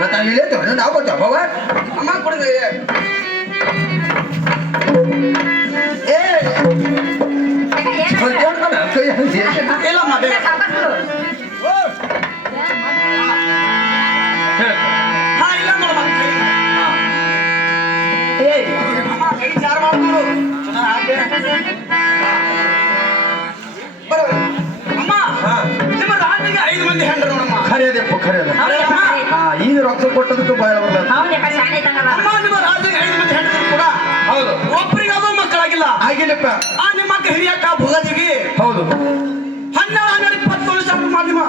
ಮತ್ತೆ ಅಲ್ಲಿ ಇಲ್ಲೇ ನಾವು ಬರ್ತಾವ ಬಾವ ಅಮ್ಮ ಕೊಡುದು ಏ ಸ್ವಲ್ಪ ಹೇಳ್ತಾನ, ಕೈ ಹಂಚಿ. ಇಲ್ಲಮ್ಮ ಬೇಗ ಹೇಳು. ಹಾ ಇಲ್ಲ ನೋಡಮ್ಮ ಕೈ. ಹಾ. ಏಯ್ ಅಮ್ಮ ಕೈ ಜಾರ್ ಮಾಡ್ಕೊಡು ಚೆನ್ನಾಗ್ ಹಾಕ್ದೆ. ಬರೋಬ್ಬರಿ. ಅಮ್ಮ ಹಾ. ನಿಮ್ಮ ರಾಣಿಗೆ ಐದು ಮಂದಿ ಹೆಂಡ್ರು ನೋಡಮ್ಮ ಖರೆ ಅದಪ್ಪ ಈಗ ರೊಕ್ಕ ಕೊಟ್ಟದಕ್ಕೂ ಭಯ ಬರಲ್ಲ ಅಮ್ಮ ನಿಮ್ಮ ಐದು ಹೇಳಿದ್ರು ಹೆಂಡ್ರು ಕೂಡ ಹೌದು. ಒಬ್ಬರಿಗಾದ್ರೂ ಮಕ್ಕಳಾಗಿಲ್ಲ. ಆಗಿಲ್ಲಪ್ಪ ಆ ನಿಮ್ಮ ಅಕ್ಕ ಹಿರಿಯಕ್ಕ ಭುಗಜಿಗೆ ಹೌದು. ಹನ್ನೆರಡು ಹನ್ನೆರಡು ಇಪ್ಪತ್ತು ವರ್ಷ ಮಾಧ್ಯಮ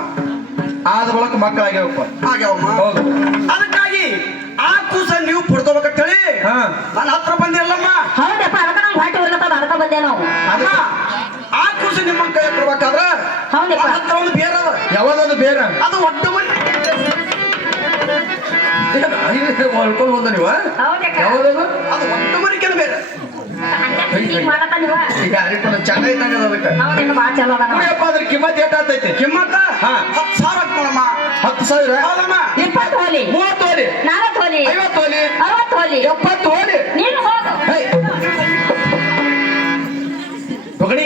ಆದ ಬಳಕ ಮಕ್ಕಳಾಗ್ಯಾವಪ್ಪ. ಆಗ್ಯಾವಮ್ಮ? ಹೌದು. ಅದಕ್ಕಾಗಿ ಆ ಕೂಸ ನೀವು ಪಡ್ಕೋಬೇಕಂತೇಳಿ ಹಾ. ನನ್ನ ಹತ್ರ ಬಂದಿರಲ್ಲಮ್ಮ. ಹೌದಪ್ಪ ಅದಕ್ಕ ನಾವು ಹೊಟ್ಟೆ ಉರ್ಗತ್ತದ ಅದಕ್ಕ ಬಂದೆ ನಾವು. ಅಮ್ಮ ಆ ಕೂಸ ನಿಮ್ಮ ಕೈ ಕೊಡ್ಬೇಕಾದ್ರ ಹೌದಪ್ಪ. ಹತ್ರ ಒಂದು ಬೇರೆ ಅದ. ಯಾವ್ದೊಂದು ಬೇರೆ? ಅದು ಒಟ್ಟು ಹೊಲ್ಕೊಂಡು ಬಂದ ನೀವ? ಹೌದಕ್ಕ ಯಾವ್ದದು? ಅದು ಒಟ್ಟು ಮರಿಕೆನ ಬೇರೆ. ಕಿಮ್ಮತ್ತ? ಹಾ. ಹತ್ತು ಸಾವಿರ ಹಾಕ್ ನೋಡಮ್ಮ. ಹತ್ತು ಸಾವಿರ? ಹೌದಮ್ಮ. ಇಪ್ಪತ್ತು ಹೋಲಿ. ಮೂವತ್ತು ಹೋಲಿ. ನಾಲ್ಕು ಹೋಲಿ. ಐವತ್ತು ಹೋಲಿ. ಅರವತ್ತು ಹೋಲಿ. ಎಪ್ಪತ್ತು ಹೋಲಿ. ನೀನು ಹೋಗು.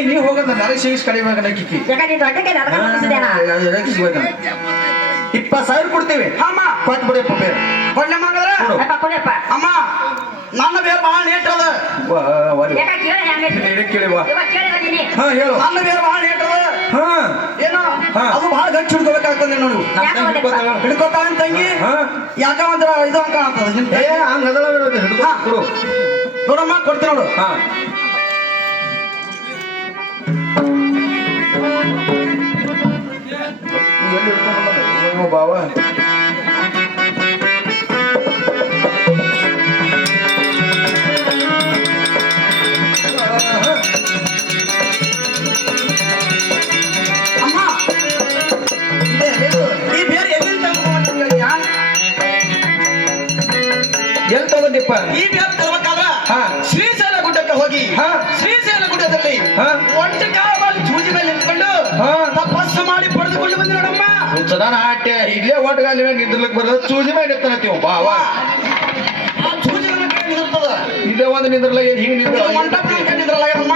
ನೀ ಹೋಗೋದ ಕಡಿಮೆ ಕಿಕ್ಕಿ ಯಾಕಂದ್ರೆ ಮುಗಿಸಿದೇನ ಇಪ್ಪತ್ತು ಸಾವಿರ ಕೊಡ್ತೀವಿ. ಅಮ್ಮ. ಕೊಟ್ಟು ಬಿಡಿಯಪ್ಪ ಬೇರೆ ಒಳ್ಳೆ ಮಗದ್ರ ಕೊಡು. ಕೊಡಪ್ಪ ಅಮ್ಮ ನನ್ನ ಬೇರೆ ಬಹಳ ನೇಟ್ ಅದ. ವಾ, ಒಲೆ. ಯಾಕ ಕೇಳಿ ಹೆಂಗೈತಿ ಇಲ್ಲಿ ಇಲ್ಲಿ ಕೇಳಿ ಬಾ ಇವಾಗ ಕೇಳಿ ಹಾ ಹೇಳು. ನನ್ನ ಬೇರೆ ಬಹಳ ನೇಟ್ ಅದ. ಹಾ. ಏನೋ. ಅದು ಬಹಳ ಗಟ್ಟಿ ಹಿಡ್ಕೋಬೇಕಾಗ್ತದೆ ನೋಡು. ಹಿಡ್ಕೋತಾ ತಂಗಿ ಯಾಕ ಒಂಥರ ಇದು ಅಂತ ಕಾಣ್ತದ. ನಿಮ್ ಏ ಹಂಗ ಅದಲ್ಲ ಇರೋದು ಹಿಡ್ಕೊ ನೋಡಮ್ಮ ಕೊಡ್ತೀನಿ ನೋಡು. ಹಾ. ಎಲ್ಲಿ ತಗೊಂಡಿಪ್ಪ? ಈ ಬೇರೆ ಹಾ. ಶ್ರೀಶೈಲ ಗುಡ್ಡಕ್ಕೆ ಹೋಗಿ. ಹಾ. ಶ್ರೀಶೈಲ ಸದಾನ ಹಾಟ್ಯ ಇಲ್ಲೇ ಒಟ್ಟಗಾಲಿ ಮೇಲೆ ನಿಂದ್ರಲಿಕ್ಕೆ ಬರೋದು ಚೂಜಿ ಮೇಲೆ ನಿಂತಾನತ್ತೀವ ಬಾವ ಆ ಚೂಜಿ ನನ್ನ ಕೈ ನಿಂತಿರ್ತದ ಇಲ್ಲೇ ಒಂದು ನಿಂದ್ರಲ್ಲ ಏನ್ ಹಿಂಗ್ ನಿಂದ್ರ ಇದು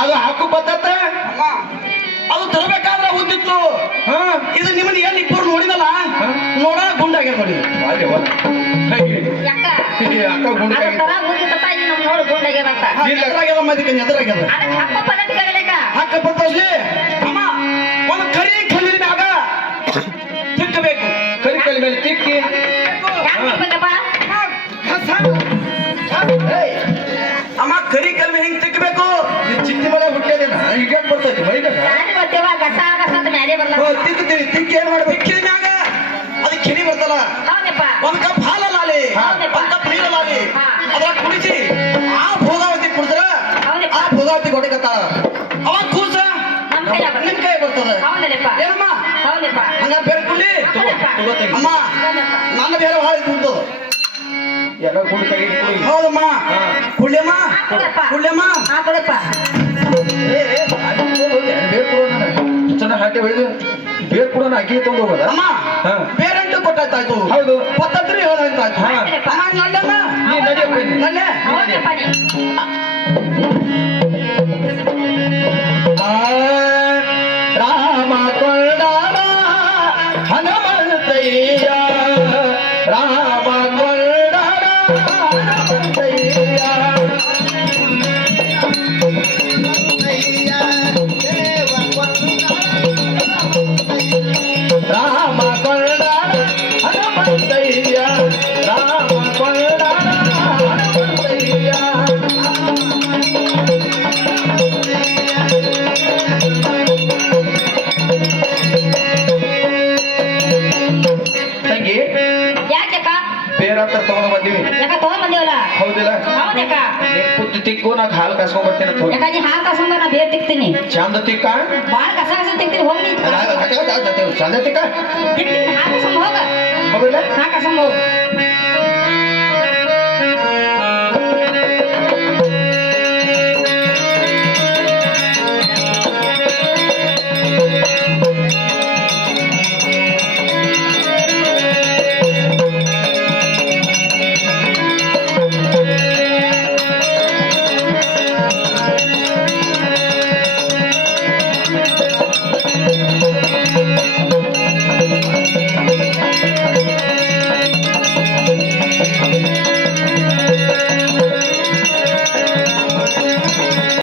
ಅದು ಹಾಕು ಬತ್ತತ್ತ ಅಮ್ಮ. ಅದು ತರಬೇಕಾದ್ರೆ ಉದ್ದಿತ್ತು. ಹಾ. ಇದು ನಿಮ್ಮನ್ನ ಏನ್ ಇಬ್ಬರು ನೋಡಿದಲ್ಲ. ನೋಡ ಗುಂಡಾಗ್ಯಾರ ನೋಡಿ ಅಕ್ಕ ಗುಂಡು ಅದ್ರ ತರ ಹಕ್ಕ ಇಲ್ಲಿ ಏಯ್, ಅಮ್ಮ ಕರಿ ಕಲ್ಮೆ ಹೆಂಗ್ ತಿಕ್ಕಬೇಕು ಈ ಮಳೆ ಹುಟ್ಟ್ಯದೇನ ಈಗ ಬರ್ತೈತಿ ಹೋ, ತಿಕ್ಕುತ್ತೀವಿ ತಿಕ್ಕಿ ಏನ್ ಮಾಡ್ಬೇಕು? ತಿಕ್ಕಿದ ಮ್ಯಾಗ. ಅದು ಕಿನಿ ಬರ್ತಲ್ಲ. ಒಂದ್ ಕಪ್ ಹಾಲಲ್ಲಿ ಹೌದಪ್ಪ. ಒಂದ್ ಕಪ್ ನೀರಲ್ಲಿ. ಅದ್ರಾಗ ಕುಡಿಸಿ. ಆ ಭೋಗಾವತಿ ಕುಡಿದ್ರ. ಆ ಭೋಗಾವತಿ ಹೊಡಿಕತ್ತಾಳ ಅವಾಗ ನಮ್ ಕೈ ಬರ್ತದೆ. ಏನಮ್ಮ? ಹಂಗ ಬೇರೆ ಕುಡಿ ಹೌದಪ್ಪ. ಅಮ್ಮ ನನ್ನ ಬೇರೆ ಭಾಳ ಇದ್ದು ಎಲ್ಲ ಗುಂಡು ಕೈ ಕುಡಿ ಹೌದಮ್ಮ. ಕುಳ್ಯಮ್ಮ. ಕುಳ್ಯಮ್ಮ ಬೇರ್ ಕೊಡೋಣ ಚೆನ್ನಾಗಿ ಹಾಕಿ ಒಯ್ದು ಬೇರ್ ಅಕ್ಕಿ ತಗೊಂಡು ಹೋಗೋದ? ಅಮ್ಮ. ಬೇರೆಂಟು ಕೊಟ್ಟಾಯ್ತು ಹೌದು. ಪತ್ತಂತ್ರಿ ಹೇಳಾಯ್ತಾಯ್ತು ಹಾ. ನಲ್ಲಮ್ಮ. ನಲ್ಲೆ Yeah. ಅಂತ ತಗೊಂಡ್ ಬಂದಿವಿ? ಯಾಕ ತಗೊಂಡ್ ಹೌದಿಲ್ಲ. ಹೌದಕ್ಕ ನೀ ಕುತ್ತು ತಿಕ್ಕು ನಾ ಹಾಲು ಕಸ್ಕೊಂಡ್ ಬರ್ತೀನಿ ಯಾಕ ಚಂದ ತಿಕ್ಕ? ಬಾಳ ಚಂದ ತಿಕ್ಕ